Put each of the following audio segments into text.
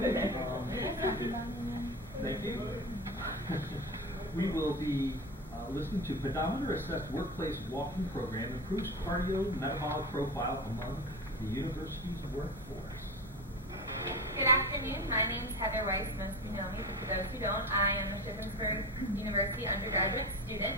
Thank you. We will be listening to pedometer-assessed workplace walking program improves cardio-metabolic profile among the university's workforce. Good afternoon. My name is Heather Weiss. Most of you know me, but for those who don't, I am a Shippensburg University undergraduate student.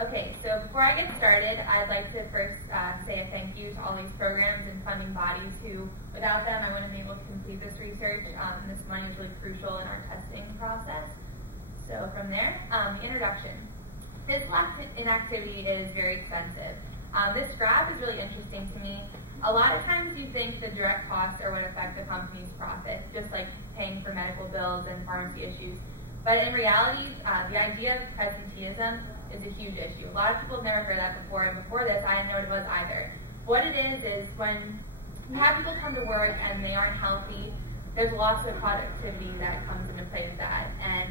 Okay, so before I get started, I'd like to first say a thank you to all these programs and funding bodies who, without them, I wouldn't be able to complete this research. This money is really crucial in our testing process. So from there, introduction. Physical inactivity is very expensive. This graph is really interesting to me. A lot of times you think the direct costs are what affect the company's profit, just like paying for medical bills and pharmacy issues. But in reality, the idea of presenteeism is a huge issue. A lot of people have never heard that before, and before this, I didn't know what it was either. What it is when you have people come to work and they aren't healthy, there's lots of productivity that comes into play with that. And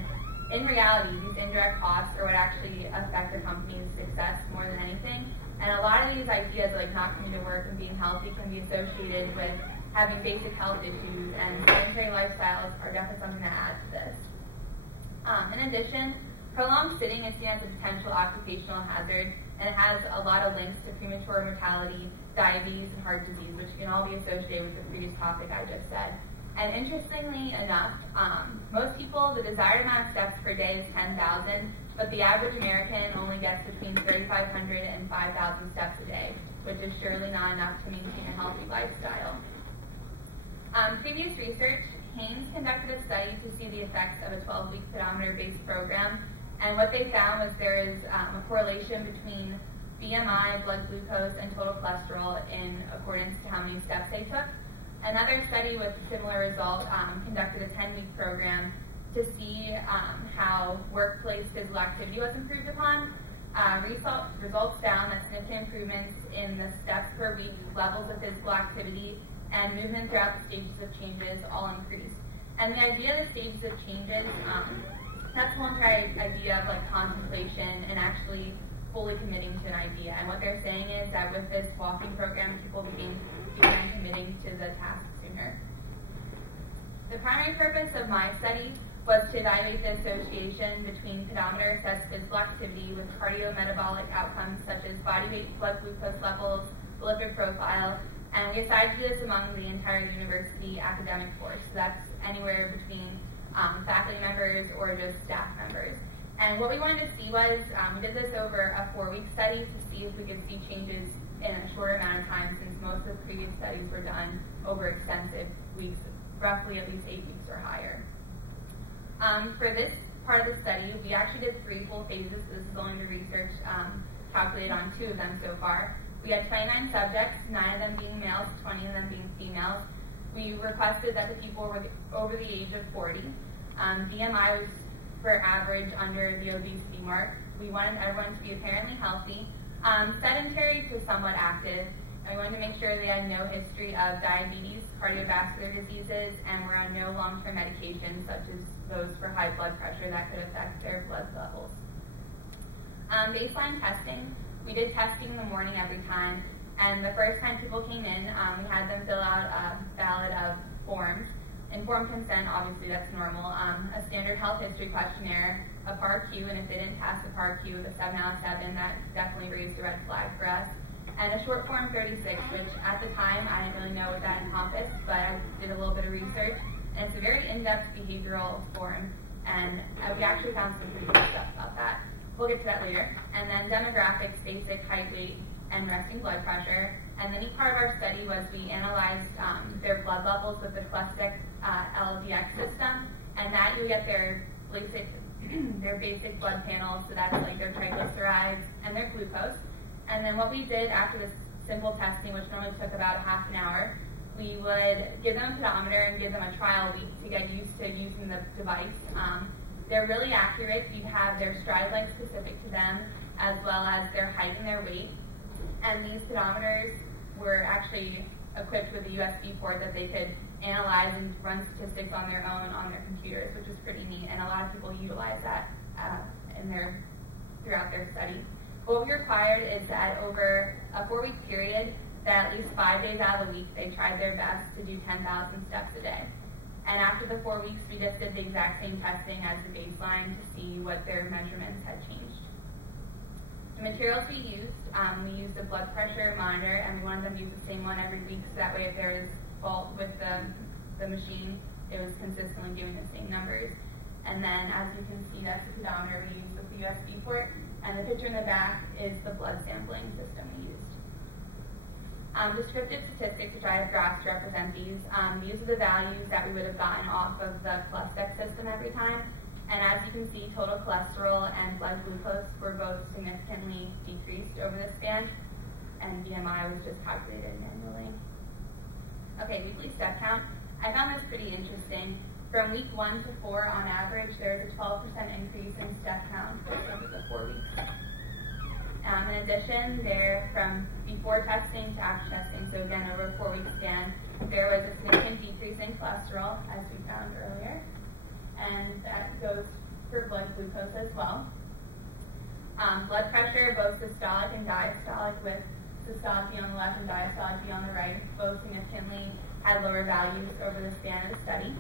in reality, these indirect costs are what actually affect the company's success more than anything. And a lot of these ideas, like not coming to work and being healthy, can be associated with having basic health issues, and sedentary lifestyles are definitely something that adds to this. In addition, prolonged sitting is seen as a potential occupational hazard, and it has a lot of links to premature mortality, diabetes, and heart disease, which can all be associated with the previous topic I just said. And interestingly enough, most people, the desired amount of steps per day is 10,000, but the average American only gets between 3,500 and 5,000 steps a day, which is surely not enough to maintain a healthy lifestyle. Previous research, Haynes conducted a study to see the effects of a 12-week pedometer-based program, and what they found was there is a correlation between BMI, blood glucose, and total cholesterol in accordance to how many steps they took. Another study with a similar result conducted a 10-week program to see how workplace physical activity was improved upon. Results found that significant improvements in the steps per week, levels of physical activity, and movement throughout the stages of changes all increased. And the idea of the stages of changes, that's one idea of like contemplation and actually fully committing to an idea. And what they're saying is that with this walking program, people began committing to the task sooner. The primary purpose of my study was to evaluate the association between pedometer-assessed physical activity with cardiometabolic outcomes such as body weight, blood glucose levels, lipid profile, and we decided to do this among the entire university academic force. So that's anywhere between faculty members or just staff members. And what we wanted to see was, we did this over a 4-week study to see if we could see changes in a shorter amount of time, since most of the previous studies were done over extensive weeks, roughly at least 8 weeks or higher. For this part of the study, we actually did 3 full phases. This is only the research calculated on 2 of them so far. We had 29 subjects, 9 of them being males, 20 of them being females. We requested that the people were over the age of 40. BMI was for average under the obesity mark. We wanted everyone to be apparently healthy, sedentary to somewhat active, and we wanted to make sure they had no history of diabetes, cardiovascular diseases, and were on no long-term medications such as those for high blood pressure that could affect their blood levels. Baseline testing, we did testing in the morning every time, and the first time people came in, we had them fill out a ballot of forms. Informed consent, obviously that's normal, a standard health history questionnaire, a PAR-Q, and if they didn't pass the PAR-Q with a 7 out of 7, that definitely raised a red flag for us. And a short form 36, which at the time I didn't really know what that encompassed, but I did a little bit of research, and it's a very in-depth behavioral form, and we actually found some pretty good stuff about that. We'll get to that later. And then demographics, basic height, weight, and resting blood pressure. And the neat part of our study was we analyzed their blood levels with the Cholesterol LDX system, and that you get their basic blood panels, so that's like their triglycerides and their glucose. And then what we did after this simple testing, which normally took about a half an hour, we would give them a pedometer and give them a trial week to get used to using the device. They're really accurate. You have their stride length specific to them, as well as their height and their weight. And these pedometers were actually equipped with a USB port that they could analyze and run statistics on their own on their computers, which is pretty neat, and a lot of people utilize that throughout their study. What we required is that over a 4-week period, that at least 5 days out of the week, they tried their best to do 10,000 steps a day. And And after the 4 weeks, we just did the exact same testing as the baseline to see what their measurements had changed. The materials we used a blood pressure monitor, and we wanted them to use the same one every week, so that way if there was fault with the machine, it was consistently doing the same numbers. And then, as you can see, that's the pedometer we used with the USB port, and the picture in the back is the blood sampling system we used. Descriptive statistics, which I have graphs to represent these are the values that we would have gotten off of the Cholesterol system every time. And as you can see, total cholesterol and blood glucose were both significantly decreased over this span, and BMI was just calculated manually. Okay, weekly step count. I found this pretty interesting. From week 1 to 4, on average, there is a 12% increase in step count over the 4 weeks. In addition, from before testing to after testing, so again, over a 4-week span, there was a significant decrease in cholesterol, as we found earlier, and that goes for blood glucose as well. Blood pressure, both systolic and diastolic, with systolic on the left and diastolic on the right, both significantly had lower values over the span of the study.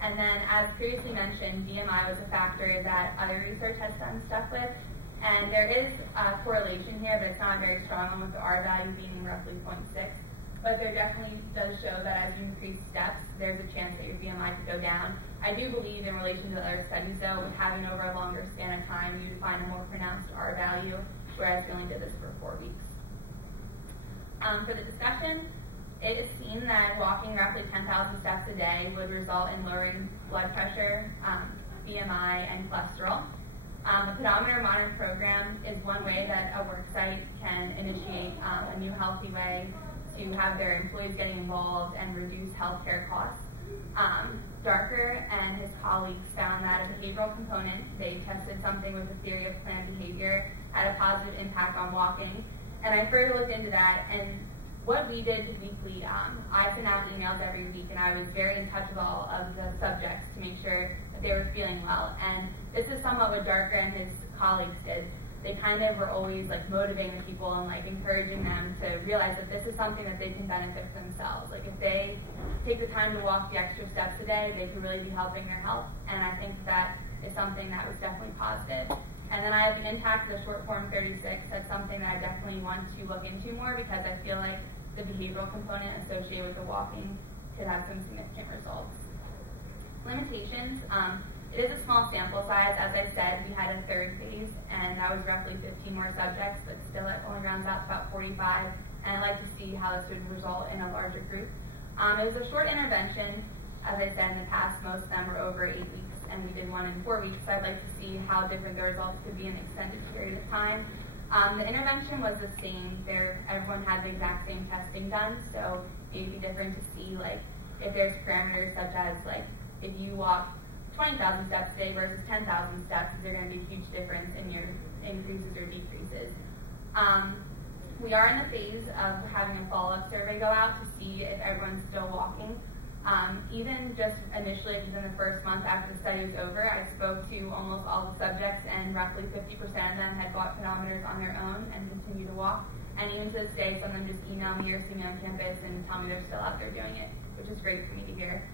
And then, as previously mentioned, BMI was a factor that other research has done stuff with. And there is a correlation here, but it's not a very strong one, with the R value being roughly 0.6. But there definitely does show that as you increase steps, there's a chance that your BMI could go down. I do believe, in relation to the other studies, though, with having over a longer span of time, you'd find a more pronounced R value, whereas we only did this for 4 weeks. For the discussion, it is seen that walking roughly 10,000 steps a day would result in lowering blood pressure, BMI, and cholesterol. The pedometer monitoring program is one way that a worksite can initiate a new healthy way to have their employees getting involved and reduce healthcare costs. Darker and his colleagues found that a behavioral component, they tested something with the theory of planned behavior, had a positive impact on walking. And I further looked into that, and what we did weekly, I sent out emails every week, and I was very in touch with all of the subjects to make sure that they were feeling well. And this is somewhat what Darker and his colleagues did. They kind of were always motivating the people and encouraging them to realize that this is something that they can benefit for themselves. If they take the time to walk the extra steps a day, they could really be helping their health. And I think that is something that was definitely positive. And then I have the impact of the short form 36. That's something that I definitely want to look into more, because I feel like the behavioral component associated with the walking could have some significant results. Limitations. It is a small sample size. As I said, we had a 3rd phase, and that was roughly 15 more subjects, but still it only rounds out to about 45. And I'd like to see how this would result in a larger group. It was a short intervention. As I said in the past, most of them were over 8 weeks, and we did one in 4 weeks. So I'd like to see how different the results could be in an extended period of time. The intervention was the same. Everyone had the exact same testing done, so it'd be different to see if there's parameters such as if you walk 20,000 steps a day versus 10,000 steps, is there going to be a huge difference in your increases or decreases? We are in the phase of having a follow-up survey go out to see if everyone's still walking. Even just initially, within the first month after the study was over, I spoke to almost all the subjects, and roughly 50% of them had bought pedometers on their own and continue to walk. And even to this day, some of them just email me or see me on campus and tell me they're still out there doing it, which is great for me to hear.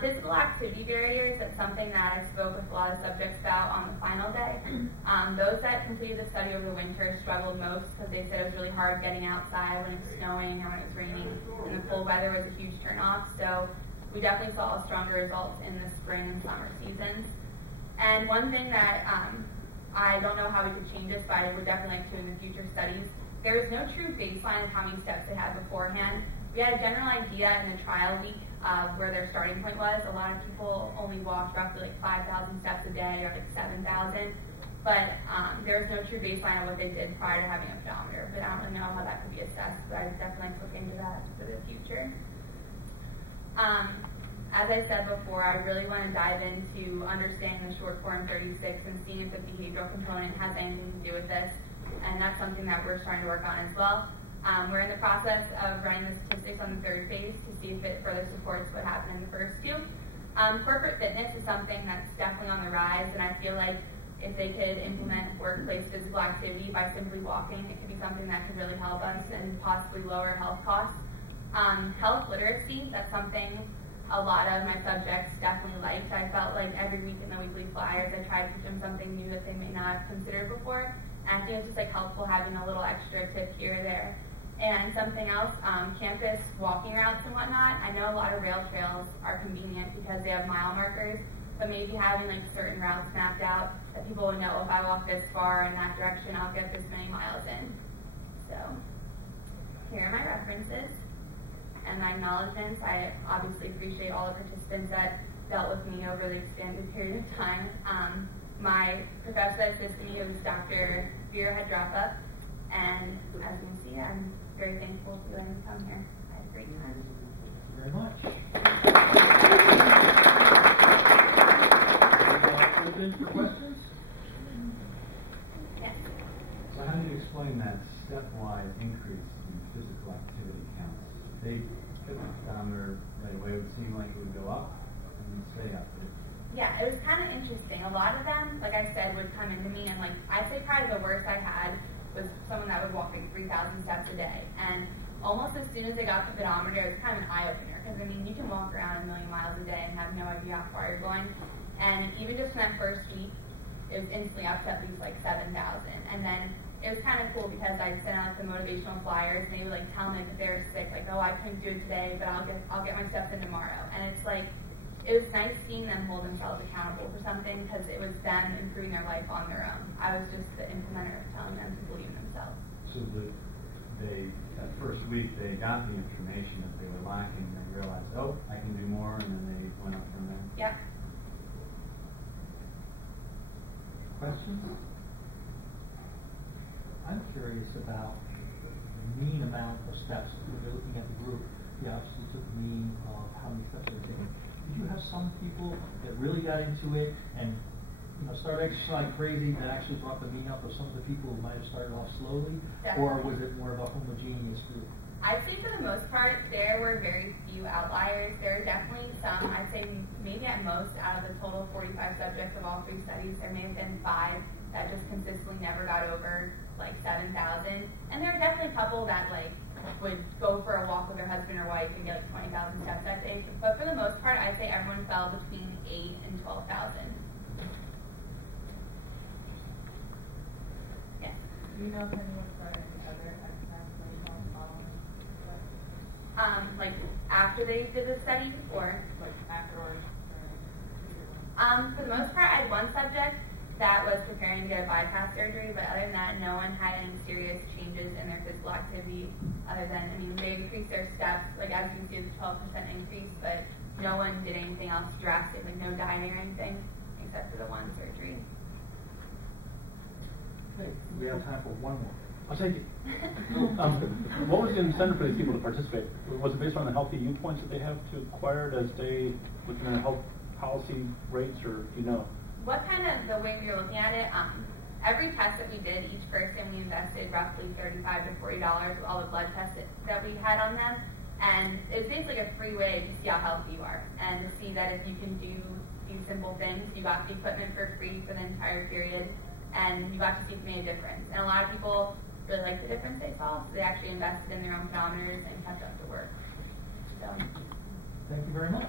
Physical activity barriers, that's something that I spoke with a lot of subjects about on the final day. Those that completed the study over the winter struggled most, because they said it was really hard getting outside when it was snowing or when it was raining, and the cold weather was a huge turnoff. So we definitely saw stronger results in the spring and summer seasons. And one thing that I don't know how we could change this, but I would definitely like to in the future studies, there is no true baseline of how many steps they had beforehand. We had a general idea in the trial week of where their starting point was. A lot of people only walked roughly 5,000 steps a day or 7,000, but there was no true baseline of what they did prior to having a pedometer. But I don't really know how that could be assessed, but I would definitely look into that for the future. As I said before, I really want to dive into understanding the short form 36 and seeing if the behavioral component has anything to do with this, and that's something that we're starting to work on as well. We're in the process of running the statistics on the 3rd phase to see if it further supports what happened in the first 2. Corporate fitness is something that's definitely on the rise, and I feel like if they could implement workplace physical activity by simply walking, it could be something that could really help us and possibly lower health costs. Health literacy, that's something a lot of my subjects definitely liked. I felt like every week in the weekly flyers, I tried to teach them something new that they may not have considered before. And I think it's just like helpful having a little extra tip here or there. And something else, campus walking routes and whatnot. I know a lot of rail trails are convenient because they have mile markers, but maybe having like certain routes mapped out that people would know if I walk this far in that direction, I'll get this many miles in. So here are my references and my acknowledgements. I obviously appreciate all the participants that dealt with me over the expanded period of time. My professor that assisted me was Dr. Vera Hadrapa, and as you can see, I'm very thankful to letting me come here. I had a great time. Thank you very much. Open for questions? Yes. So how do you explain that stepwise increase in physical activity counts? They took the pedometer right away. It would seem like it would go up and then stay up. Yeah, it was kind of interesting. A lot of them, like I said, would come into me and like I'd say probably the worst I had was someone that would walk like 3,000 steps a day. And almost as soon as they got the pedometer, it was kind of an eye-opener. Because, I mean, you can walk around 1 million miles a day and have no idea how far you're going. And even just in that first week, it was instantly up to at least like 7,000. And then it was kind of cool because I'd send out like the motivational flyers and they would like tell me if they were sick, like, oh, I couldn't do it today, but I'll get my steps in tomorrow. And it's like, it was nice seeing them hold themselves accountable for something because it was them improving their life on their own. I was just the implementer of telling them to believe in themselves. So that first week, they got the information that they were lacking, and they realized, oh, I can do more, and then they went up from there. Yep. Questions? I'm curious about the mean amount of steps. When you're looking at the group, you obviously took the mean of how many steps they're taking. Did you have some people that really got into it and started exercising crazy that actually brought the mean up, or some of the people who might have started off slowly? Definitely. Or was it more of a homogeneous group? I'd say for the most part, there were very few outliers. There were definitely some, I'd say maybe at most out of the total 45 subjects of all 3 studies, there may have been 5 that just consistently never got over like 7,000. And there were definitely a couple that like would go for a walk with their husband or wife and get like 20,000 steps that day. But for the most part, I'd say everyone fell between 8 and 12,000. Yes. Do you know if anyone started any other exercise following? Like after they did the study or? Like afterwards? For the most part, I had one subject that was preparing to get a bypass surgery, but other than that, no one had any serious changes in their physical activity other than, they increased their steps, like as you can see, it's a 12% increase, but no one did anything else drastic, like no dieting or anything, except for the one surgery. Okay, we have time for one more. I'll take it. What was the incentive for these people to participate? Was it based on the healthy viewpoints that they have to acquire to stay within their health policy rates, or What kind of the way we were looking at it, every test that we did, each person we invested roughly $35 to $40 with all the blood tests that we had on them. And it was basically a free way to see how healthy you are and to see that if you can do these simple things, you got the equipment for free for the entire period and you got to see if it made a difference. And a lot of people really liked the difference they saw, so they actually invested in their own pedometers and kept up the work. So, thank you very much.